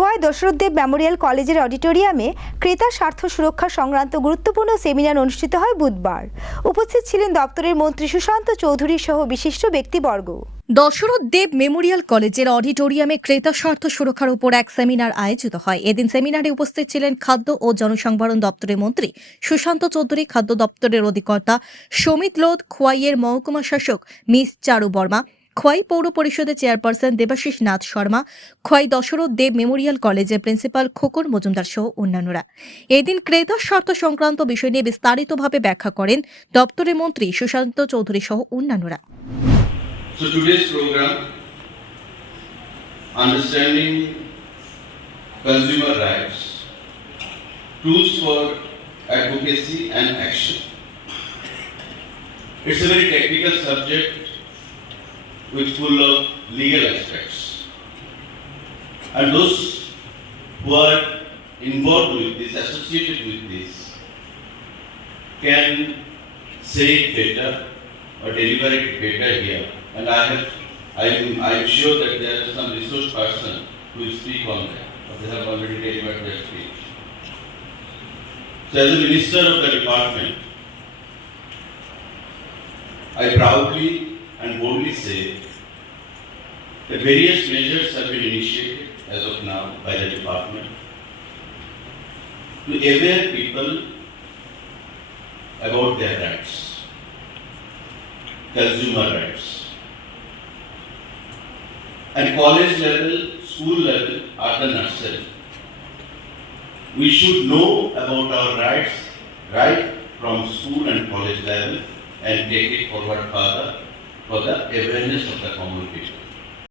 Khowai Dasharathdeb Memorial কলেজের অডিটোরিয়ামে ক্রেতা স্বার্থ সুরক্ষা সংক্রান্ত গুরুত্বপূর্ণ সেমিনার অনুষ্ঠিত হয় বুধবার। উপস্থিত ছিলেন দপ্তরের মন্ত্রী সুশান্ত চৌধুরী সহ বিশিষ্ট ব্যক্তিবর্গ। দশরথ দেব মেমোরিয়াল কলেজের অডিটোরিয়ামে ক্রেতা স্বার্থ সুরক্ষার উপর এক সেমিনার আয়োজিত হয়। এদিন সেমিনারে উপস্থিত ছিলেন খাদ্য ও জনসংবরণ দপ্তরের মন্ত্রী সুশান্ত চৌধুরী, খাদ্য দপ্তরের অধিকর্তা সমিত লোধ, খোয়াইয়ের মহকুমা শাসক মিস চারু বর্মা খোয়াই পৌর পরিষদের চেয়ারপারসন দেবাশিস নাথ শর্মা, খোয়াই দশরথ দেব মেমোরিয়াল কলেজের প্রিন্সিপাল খোকন মজুমদার সহ অন্যান্যরা। এদিন ক্রেতা স্বার্থ সংক্রান্ত বিষয় নিয়ে বিস্তারিতভাবে ব্যাখ্যা করেন দপ্তরের মন্ত্রী সুশান্ত চৌধুরী সহ অন্যান্যরা. It's a very technical subject. With full of legal aspects. And those who are involved with this, associated with this, can say it better or deliver it better here. And I have, I'm, I'm sure that there is some resource person who will speak on that, they have already delivered their speech. So as a minister of the department, I proudly and boldly say that various measures have been initiated as of now by the department to aware people about their rights, consumer rights. At college level, school level, or the nursery, we should know about our rights right from school and college level and take it forward further for the awareness of the people.